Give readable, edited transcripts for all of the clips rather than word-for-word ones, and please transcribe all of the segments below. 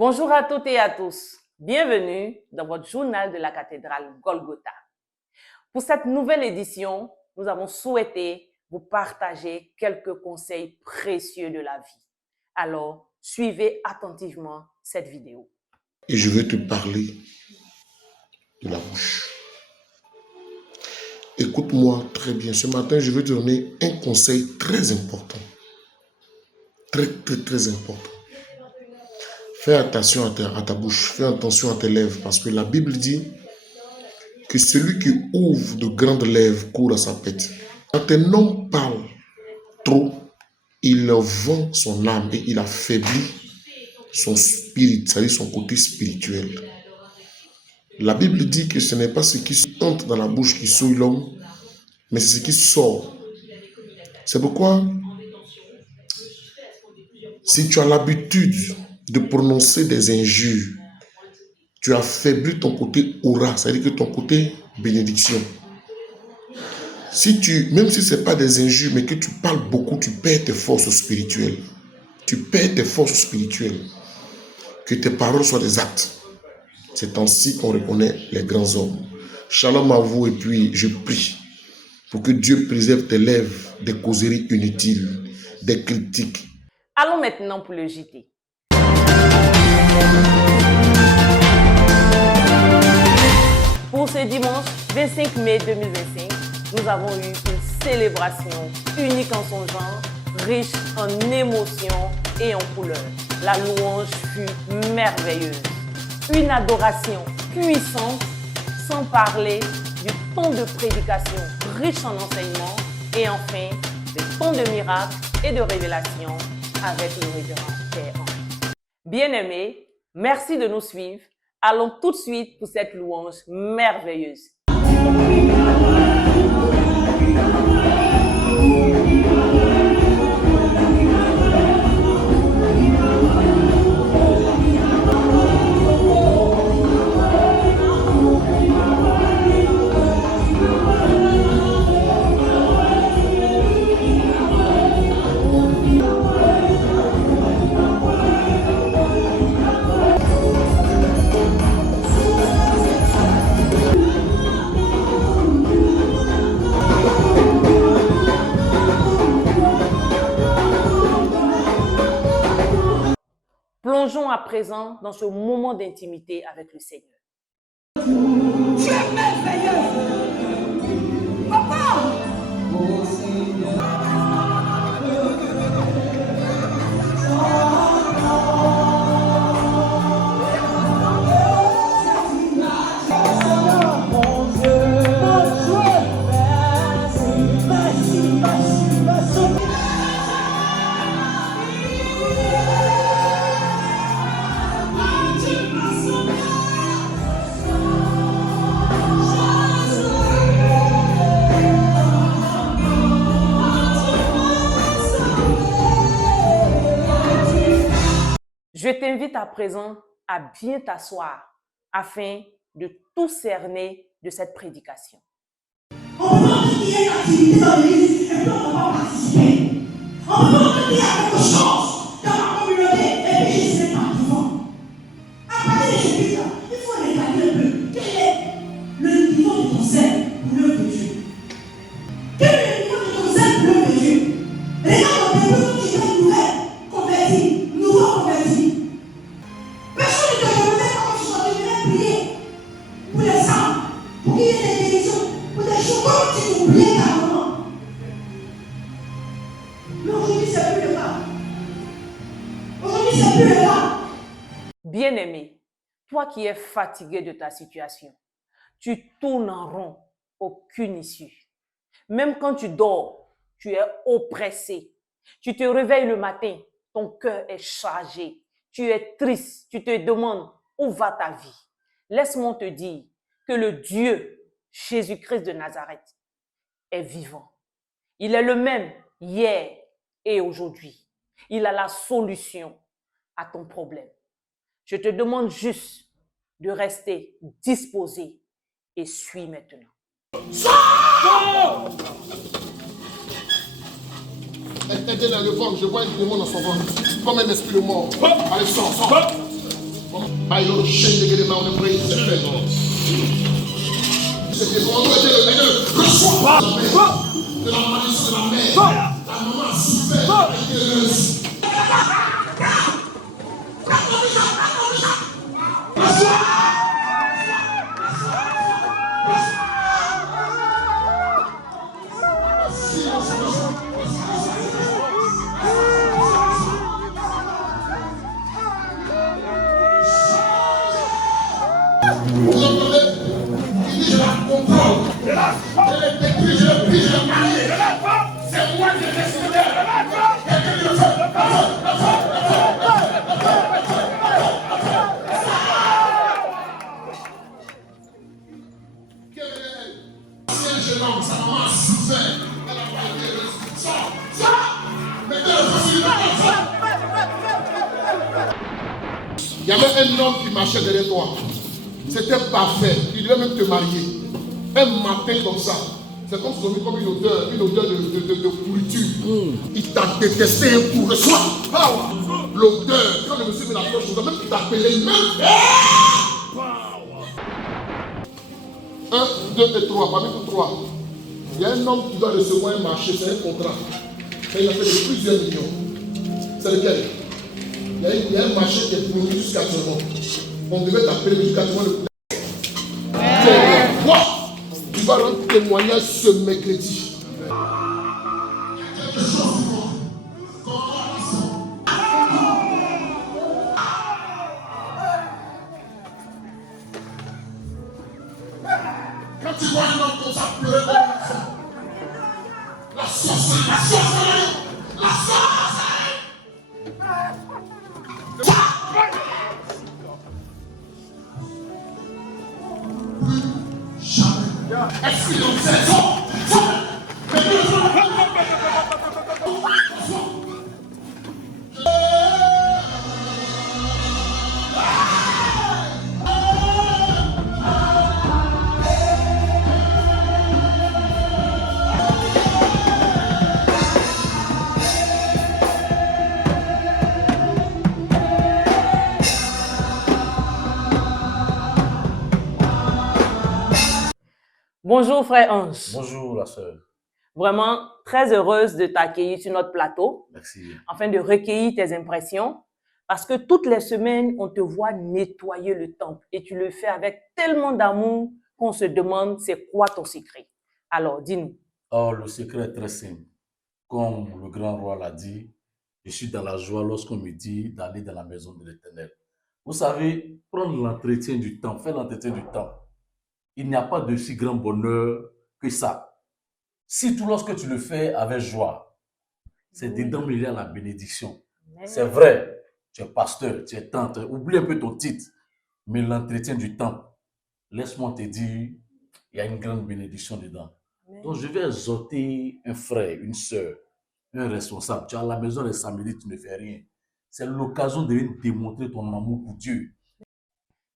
Bonjour à toutes et à tous. Bienvenue dans votre journal de la cathédrale Golgotha. Pour cette nouvelle édition, nous avons souhaité vous partager quelques conseils précieux de la vie. Alors, suivez attentivement cette vidéo. Et je vais te parler de la bouche. Écoute-moi très bien. Ce matin, je vais te donner un conseil très important. Très important. Fais attention à ta bouche. Fais attention à tes lèvres. Parce que la Bible dit que celui qui ouvre de grandes lèvres court à sa pète. Quand un homme parle trop, il vend son âme et il affaiblit son spirit, c'est-à-dire son côté spirituel. La Bible dit que ce n'est pas ce qui entre dans la bouche qui souille l'homme, mais c'est ce qui sort. C'est pourquoi, si tu as l'habitude de prononcer des injures, tu affaiblis ton côté aura, c'est-à-dire que ton côté bénédiction. Même si ce n'est pas des injures, mais que tu parles beaucoup, tu perds tes forces spirituelles. Tu perds tes forces spirituelles. Que tes paroles soient des actes. C'est ainsi qu'on reconnaît les grands hommes. Shalom à vous et puis je prie pour que Dieu préserve tes lèvres des causeries inutiles, des critiques. Allons maintenant pour le JT. Pour ce dimanche 25 mai 2025, nous avons eu une célébration unique en son genre, riche en émotions et en couleurs. La louange fut merveilleuse. Une adoration puissante, sans parler du temps de prédication riche en enseignements et enfin des temps de miracles et de révélations avec le révérend Père Henri. Bien-aimés, merci de nous suivre. Allons tout de suite pour cette louange merveilleuse. Plongeons à présent dans ce moment d'intimité avec le Seigneur. Tu es merveilleux. Papa. Je t'invite à présent à bien t'asseoir afin de tout cerner de cette prédication. On peut pas qu'il y ait une activité dans l'église et puis on ne peut pas participer. On peut pas qu'il y ait quelque chose dans la communauté et puis je ne sais pas vivant. À partir de ce but-là, il faut regarder un peu quel est le niveau de ton zèle pour l'œuvre de Dieu. Quel est le niveau de ton zèle pour l'œuvre de Dieu? Regarde au début quand tu es nouvelle converti, nouveau converti. Personne ne te demandait comment tu sois devenu prier pour les âmes, pour qu'il y ait des guérisons, pour des choses comme tu oubliais carrément. Mais aujourd'hui, c'est plus le cas. Aujourd'hui, c'est plus le cas. Bien-aimé, toi qui es fatigué de ta situation, tu tournes en rond, aucune issue. Même quand tu dors, tu es oppressé. Tu te réveilles le matin, ton cœur est chargé. Tu es triste, tu te demandes où va ta vie. Laisse-moi te dire que le Dieu, Jésus-Christ de Nazareth, est vivant. Il est le même hier et aujourd'hui. Il a la solution à ton problème. Je te demande juste de rester disposé et suis maintenant. Elle était dans le ventre, je vois un démon dans son ventre, comme un esprit de mort. Allez, sors. Aïe, on chaîne de mains, on prie, c'est fait. C'est bien, on doit dire le Seigneur, reçois de la malédiction de la mère. La maman a souffert, elle était heureuse. Vous entendez? Il dit, je la comprends. Elle est écrite, je l'ai pris, je l'ai mariée. C'est moi qui ai décidé. Quelqu'un dit le feu, le feu, le feu, le feu. Quelle est elle? Ancienne jeune homme, sa maman a souffert. Elle a pas été heureuse. Sors. Mettez le feu sur le feu. Il y avait un homme qui marchait derrière toi. C'était parfait. Il devait même te marier. Un matin comme ça. C'est comme si on a mis comme une odeur de pourriture. Il t'a détesté un coup. Reçois. L'odeur. Quand le monsieur met la cloche, même il t'appelait même. 1, 2 et 3. Parmi tous 3. Il y a un homme qui doit recevoir un marché. C'est un contrat. Il a fait de plusieurs millions. C'est lequel? Il y a un marché qui est promis jusqu'à ce moment. On devait t'appeler jusqu'à ce moment. Tu vas rendre témoignage ce mercredi. Quand tu vois un homme comme ça pleurer comme un enfant, la sorcellerie, la sorcellerie, la sorcellerie. Est-ce qu'il en sait ça? Bonjour frère Ange. Bonjour la sœur. Vraiment très heureuse de t'accueillir sur notre plateau. Merci. Afin de recueillir tes impressions. Parce que toutes les semaines, on te voit nettoyer le temple. Et tu le fais avec tellement d'amour qu'on se demande c'est quoi ton secret. Alors, dis-nous. Oh, le secret est très simple. Comme le grand roi l'a dit, je suis dans la joie lorsqu'on me dit d'aller dans la maison de l'Éternel. Vous savez, prendre l'entretien du temple, faire l'entretien du temple, il n'y a pas de si grand bonheur que ça. Surtout lorsque tu le fais avec joie. C'est dedans où il y a la bénédiction. C'est vrai, tu es pasteur, tu es tante, oublie un peu ton titre. Mais l'entretien du temple, laisse-moi te dire, il y a une grande bénédiction dedans. Donc je vais exhorter un frère, une soeur, un responsable. Tu es à la maison les samedis, tu ne fais rien. C'est l'occasion de démontrer ton amour pour Dieu.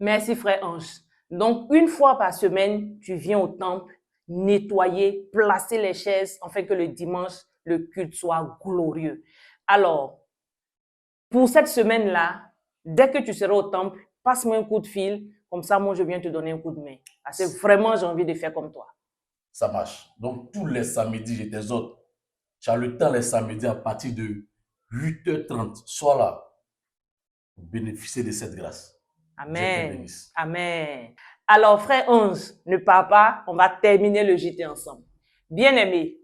Merci frère Ange. Donc, une fois par semaine, tu viens au temple, nettoyer, placer les chaises, afin que le dimanche, le culte soit glorieux. Alors, pour cette semaine-là, dès que tu seras au temple, passe-moi un coup de fil, comme ça, moi, je viens te donner un coup de main. Parce que vraiment, j'ai envie de faire comme toi. Ça marche. Donc, tous les samedis, je t'exhorte. Tu as le temps les samedis à partir de 8h30. Sois là pour bénéficier de cette grâce. Amen. Amen. Alors, frère Ange, ne pars pas, on va terminer le JT ensemble. Bien-aimé,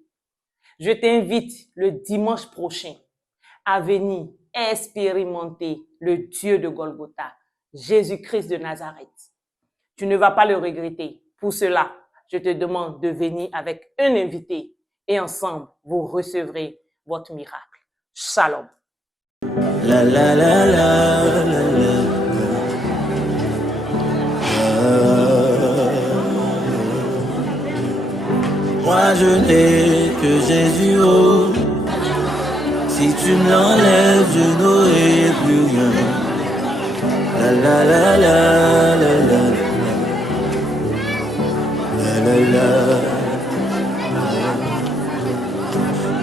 je t'invite le dimanche prochain à venir expérimenter le Dieu de Golgotha, Jésus-Christ de Nazareth. Tu ne vas pas le regretter. Pour cela, je te demande de venir avec un invité et ensemble, vous recevrez votre miracle. Shalom. La la la la la la. Moi je n'ai que Jésus, oh. Si tu me l'enlèves, je n'aurai plus rien. La la la la la la la la la.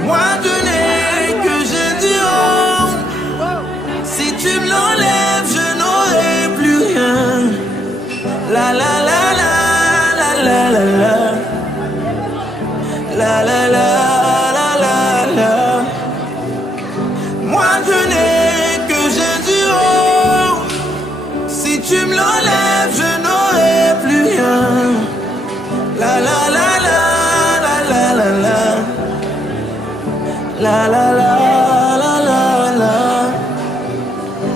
Moi je n'ai que Jésus, oh. Si tu me l'enlèves, je n'aurai plus rien. La la la la la la. Moi je n'ai que Jésus, oh. Si tu me l'enlèves, je n'aurai plus rien. La la la la la la la la. La la la.